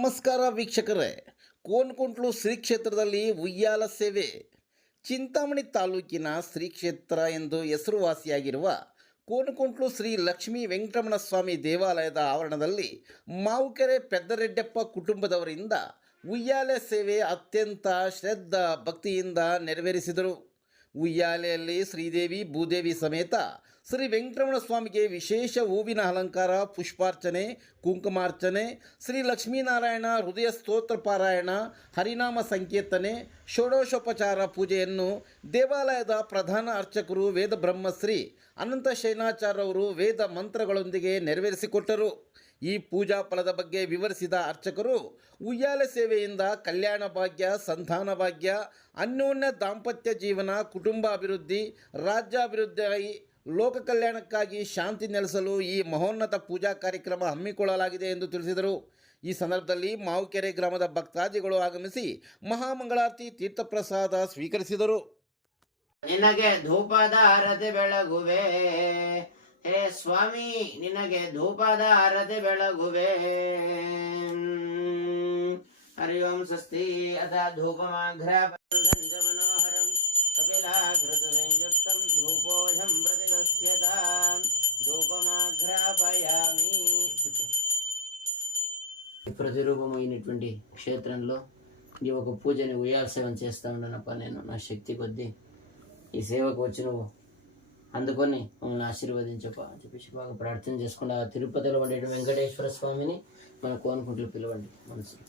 ನಮಸ್ಕಾರ ವೀಕ್ಷಕರೇ, ಕೋನಕುಂಟ್ಲು ಶ್ರೀ ಕ್ಷೇತ್ರದಲ್ಲಿ ಉಯ್ಯಾಲ ಸೇವೆ. ಚಿಂತಾಮಣಿ ತಾಲೂಕಿನ ಶ್ರೀ ಕ್ಷೇತ್ರ ಎಂದು ಹೆಸರುವಾಸಿಯಾಗಿರುವ ಕೋನಕುಂಟ್ಲು ಶ್ರೀ ಲಕ್ಷ್ಮೀ ವೆಂಕಟರಮಣ ಸ್ವಾಮಿ ದೇವಾಲಯದ ಆವರಣದಲ್ಲಿ ಮಾವುಕೆರೆ ಪೆದ್ದರೆಡ್ಡಪ್ಪ ಕುಟುಂಬದವರಿಂದ ಉಯ್ಯಾಲೆ ಸೇವೆ ಅತ್ಯಂತ ಶ್ರದ್ಧಾ ಭಕ್ತಿಯಿಂದ ನೆರವೇರಿಸಿದರು. ಉಯ್ಯಾಲೆಯಲ್ಲಿ ಶ್ರೀದೇವಿ ಭೂದೇವಿ ಸಮೇತ ಶ್ರೀ ವೆಂಕಟರಮಣ ಸ್ವಾಮಿಗೆ ವಿಶೇಷ ಹೂವಿನ ಅಲಂಕಾರ, ಪುಷ್ಪಾರ್ಚನೆ, ಕುಂಕುಮಾರ್ಚನೆ, ಶ್ರೀ ಲಕ್ಷ್ಮೀನಾರಾಯಣ ಹೃದಯ ಸ್ತೋತ್ರ ಪಾರಾಯಣ, ಹರಿನಾಮ ಸಂಕೀರ್ತನೆ, ಷೋಡಶೋಪಚಾರ ಪೂಜೆಯನ್ನು ದೇವಾಲಯದ ಪ್ರಧಾನ ಅರ್ಚಕರು ವೇದ ಬ್ರಹ್ಮಶ್ರೀ ಅನಂತ ಶಯನಾಚಾರ್ಯವರು ವೇದ ಮಂತ್ರಗಳೊಂದಿಗೆ ನೆರವೇರಿಸಿಕೊಟ್ಟರು. ಈ ಪೂಜಾ ಫಲದ ಬಗ್ಗೆ ವಿವರಿಸಿದ ಅರ್ಚಕರು, ಉಯ್ಯಾಲೆ ಸೇವೆಯಿಂದ ಕಲ್ಯಾಣ ಭಾಗ್ಯ, ಸಂತಾನ ಭಾಗ್ಯ, ಅನ್ಯೋನ್ಯ ದಾಂಪತ್ಯ ಜೀವನ, ಕುಟುಂಬ ಅಭಿವೃದ್ಧಿ, ರಾಜ್ಯಾಭಿವೃದ್ಧಿ, ಲೋಕ ಕಲ್ಯಾಣಕ್ಕಾಗಿ ಶಾಂತಿ ನೆಲೆಸಲು ಈ ಮಹೋನ್ನತ ಪೂಜಾ ಕಾರ್ಯಕ್ರಮ ಹಮ್ಮಿಕೊಳ್ಳಲಾಗಿದೆ ಎಂದು ತಿಳಿಸಿದರು. ಈ ಸಂದರ್ಭದಲ್ಲಿ ಮಾವುಕೆರೆ ಗ್ರಾಮದ ಭಕ್ತಾದಿಗಳು ಆಗಮಿಸಿ ಮಹಾಮಂಗಳಾರತಿ ತೀರ್ಥಪ್ರಸಾದ ಸ್ವೀಕರಿಸಿದರು. ನಿನಗೆ ಧೂಪದ ಆರತಿ ಬೆಳಗುವೆ, ಹೇ ಸ್ವಾಮಿ ನಿನಗೆ ಧೂಪದ ಆರತಿ ಬೆಳಗುವೆ. ಹರಿ ಓಂ ಸ್ವಸ್ತಿ ಅಥ ಧೂಪಮಾಘ್ರ ಮನೋಹರಂ ಕಪಿಲಾಘೃತ ಸಂಯುಕ್ತಂ ಧೂಪೋಜಂ ಪ್ರತಿಗೃಹ್ಯತಾಂ ధూపమాఘ్రాపయామి. ప్రతిరూపమైనటువంటి క్షేత్రంలో ఈ ఒక పూజని ఉయ్యాల సేవను చేస్తా ఉండనప్ప నేను నా శక్తి కొద్దీ ఈ సేవకు వచ్చి నువ్వు అందుకొని మమ్మల్ని ఆశీర్వదించప్ప అని చెప్పేసి బాగా ప్రార్థన చేసుకుంటా. తిరుపతిలో ఉండే వెంకటేశ్వర స్వామిని మన కోనకుంట్లు పిలవండి మనసులో.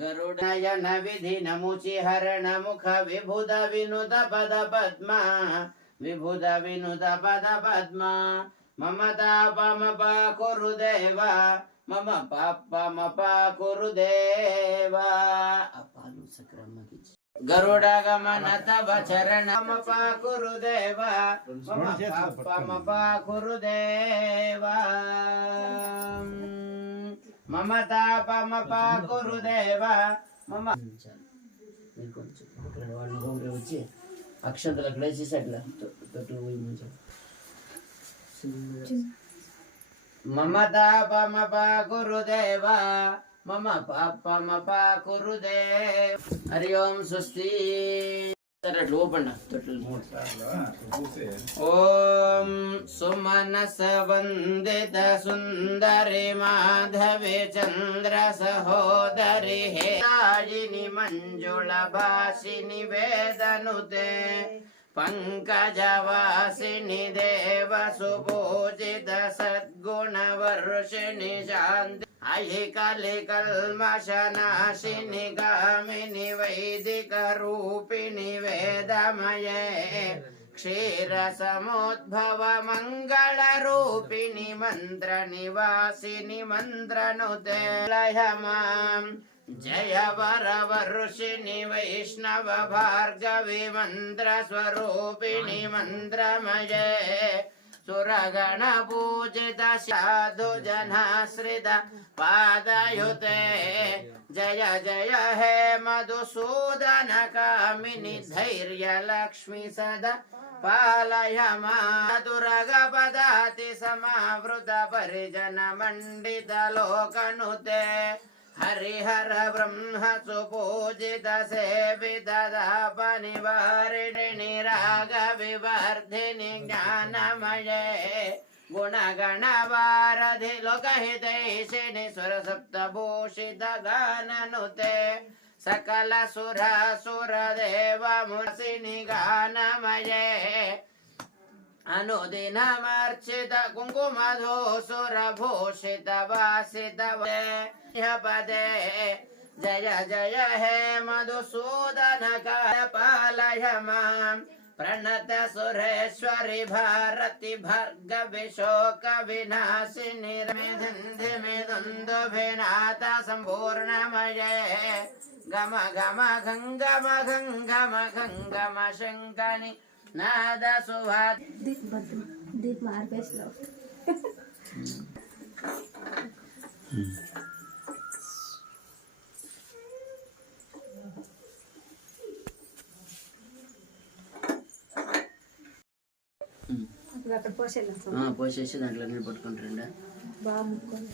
ಗರುಡನಯನ ವಿಧಿ ನಮುಚಿ ಹರಣ ಮುಖ ವಿಭುಧ ವಿನುತ ಪದ ಪದ್ಮ, ವಿಭುಧ ವಿನುತ ಪದ ಪದ್ಮ. ಮಮ ತಾಪಮಪ ಕುರುದೇವ, ಮಮ ಪಾಪಮಪ ಕುರುದೇವ. ಅಪಾಲು ಸಕ್ರಮ ಗರುಡ ಗಮನ ತವ ಚರಣ ಮಪ ಕುರುದೇವ, ಮಮ ಪಾಪಮಪ ಕುರುದೇವ. మమ తాపమప కురుదేవ మమ. వచ్చి అక్షంతలు అక్కడ వేసేసి అట్లా తొట్టు పోయి ముంచాలి. మమ తాపమప కురుదేవ మమ పాపమప కురుదేవ. హరి ఓం స్వస్తి. ఓం సుమనస వందిత సుందరి మాధవి చంద్ర సహోదరి హేతాయిని మంజుళ భాషిని వేదనుతే పంకజవాసిని దేవ సుపూజిత సద్గుణ వర్షిణి శాంతి అహి కలి కల్మషనాశిని గామిని వైదిక రూపిణి వేదమయే క్షీర సముద్భవ మంగళ రూపిణి మంత్ర నివాసిని మంత్రనుతే లయమాం జయ వర వర్షిణి వైష్ణవ భార్గవి మంత్ర స్వరూపిణి మంత్రమయే సురగణ పూజిత సాధు జనాశ్రిత పాదయుతే. జయ జయ హే మధుసూదన కామిని ధైర్య లక్ష్మి సదా పాలయ మాధురగ పదాతి సమావృత పరిజన మండిత లోకనుతే. హరిహర బ్రహ్మ సుపూజిత సేవిత దాప నివారిణి రాగ వివర్ధిని జ్ఞానమయే గుణగణ వారధి లోకహితైషిణి స్వర సప్తభూషిత గాననుతే. సకల సురాసుర దేవ ముసిని గానమయే అనుదినమర్చిత కుంకుమధూసుర భూషిత వాసిత పదే. జయ జయ హే మధుసూదన పాలయ మాం प्रणत सुरेश्वरी भारती भर्गवि शोक विनाशिनी मेधि मेदुन्दुभिनाथ सम्पूर्णमये गम गम गंगम गंगम गंगम शंकनि नाद सुभा दीप मार बेसलो అక్కడ పోసేలా పోసేసి దాంట్లో నీళ్ళు పట్టుకుంటారండి బాగా ముక్కోండి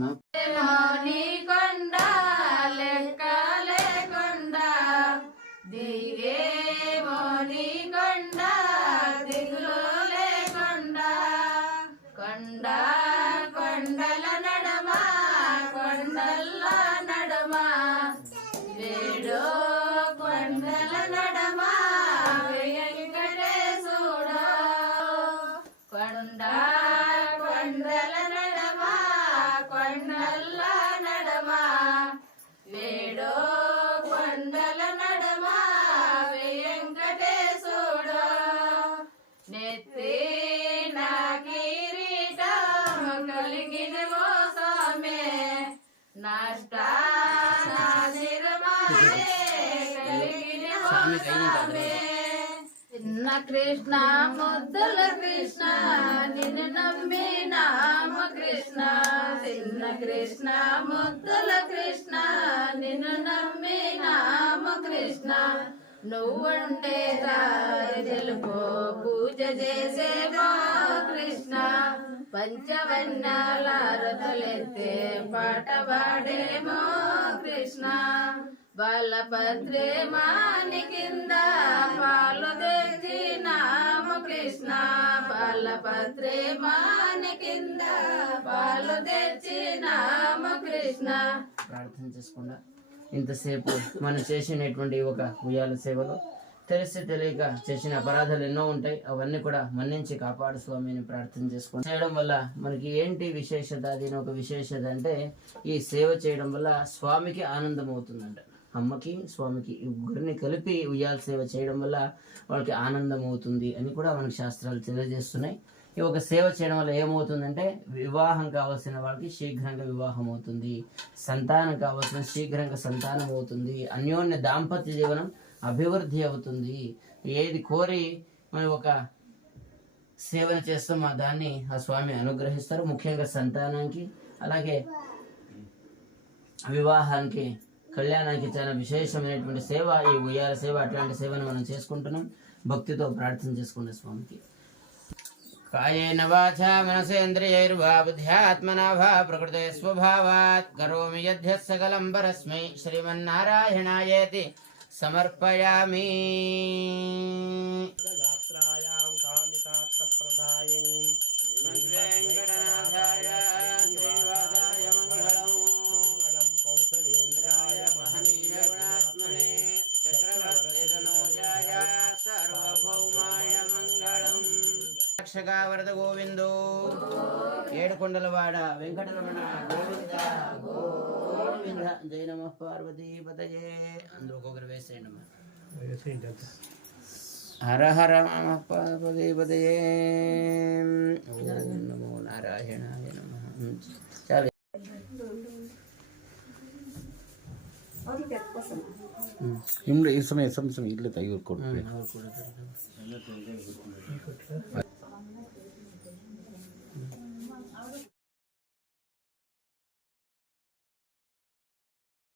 మోని కొండ లెక్క లేకుండా దిగే మోని కొండ దిగులు లేకుండా కొండ కొండల నడమ కొండల నడమ వేడో కొండల నడమ వెంకటేశుడో కొండ కొండల నడమ కొండల నడమ వేడో కొండల నడమ వెంకటేశుడో నెత్తి నా కిరీటం కలిగిన మోసమే నష్ట నా నిర్మాణే కలిగిన మోసమే చిన్న కృష్ణ ముద్దుల కృష్ణ నిన్ను నమ్మి నామ కృష్ణ చిన్న కృష్ణ ముద్దుల కృష్ణ నిన్ను నమ్మి నామ కృష్ణ నువ్వుంటే దారి తెలుపు పూజ చేసేవో కృష్ణ పంచవన్నాలెత్తే పాట పాడేమో కృష్ణ బలపత్రే మాని కింద పాలు తెచ్చి నామ కృష్ణ బలపత్రే మాని కింద పాలు తెచ్చి నామ కృష్ణ ప్రార్థన చేసుకుండా ఇంతసేపు మనం చేసినటువంటి ఒక ఉయ్యాల సేవలో తెలిసి తెలియక చేసిన అపరాధాలు ఎన్నో ఉంటాయి, అవన్నీ కూడా మన్నించి కాపాడు స్వామిని ప్రార్థన చేసుకొని చేయడం వల్ల మనకి ఏంటి విశేషత? దీని ఒక విశేషత అంటే ఈ సేవ చేయడం వల్ల స్వామికి ఆనందం అవుతుందంట. అమ్మకి స్వామికి ముగ్గురిని కలిపి ఉయ్యాల సేవ చేయడం వల్ల వాళ్ళకి ఆనందం అవుతుంది అని కూడా మనకి శాస్త్రాలు తెలియజేస్తున్నాయి. ఈ ఒక సేవ చేయడం వల్ల ఏమవుతుందంటే వివాహం కావాల్సిన వాళ్ళకి శీఘ్రంగా వివాహం అవుతుంది, సంతానం కావాల్సిన శీఘ్రంగా సంతానం అవుతుంది, అన్యోన్య దాంపత్య జీవనం అభివృద్ధి అవుతుంది. ఏది కోరి మనం ఒక సేవన చేస్తామో దాన్ని ఆ స్వామి అనుగ్రహిస్తారు. ముఖ్యంగా సంతానానికి, అలాగే వివాహానికి, కళ్యాణానికి చాలా విశేషమైనటువంటి సేవ ఈ ఉయ్యాల సేవ. అట్లాంటి సేవను మనం చేసుకుంటున్నాం. భక్తితో ప్రార్థన చేసుకుంటాం స్వామికి. కాయేన వాచా మనసేంద్రియైర్వా బుద్ధ్యాత్మనా వా ప్రకృతే స్వభావాత్ కరోమి యద్యత్ సకలం పరస్మై శ్రీమన్నారాయణాయేతి సమర్పయామి. యాత్రాయాం కామితార్థప్రదాయినీం శ్రీమద్వేంకటనాథాయ శ్రీనివాసాయ మంగళం. మంగళం కౌసలేంద్రాయ మహనీయ గుణాత్మనే చక్రవర్తి తనూజాయ సార్వభౌమాయ మంగళం. రక్షగా వరద గోవిందో ఏడుకొండలవాడ వెంకటరమణ గోవింద గోవింద. జై నమ పార్వతీ పతయే. అందరూ ఒక్కొక్కరు వేసేయండి అమ్మా. హర హర నమ పార్వతీ పతయే. ఓం నమో నారాయణాయ నమః. చాలు. ಇಮ್ರೆ ಈ ಸಮಯ ಸಮಯ ಇಲ್ಲೇ ತೆಗೆದುಕೊಂಡು ಅವ್ರು ಕೂಡ